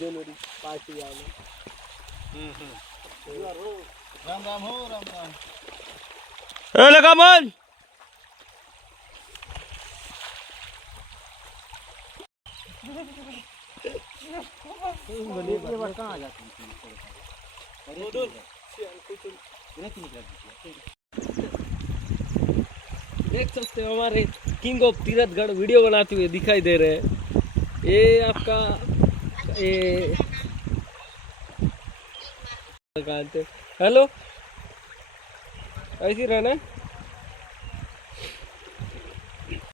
जनवरी party आने। राम राम हो, राम राम। ए लगा मन ये बार कहाँ आ जाती है? देख सकते हो हमारे किंग ऑफ रथगढ वीडियो बनाते हुए दिखाई दे रहे हैं। ये आपका ये हेलो, ऐसी रहना।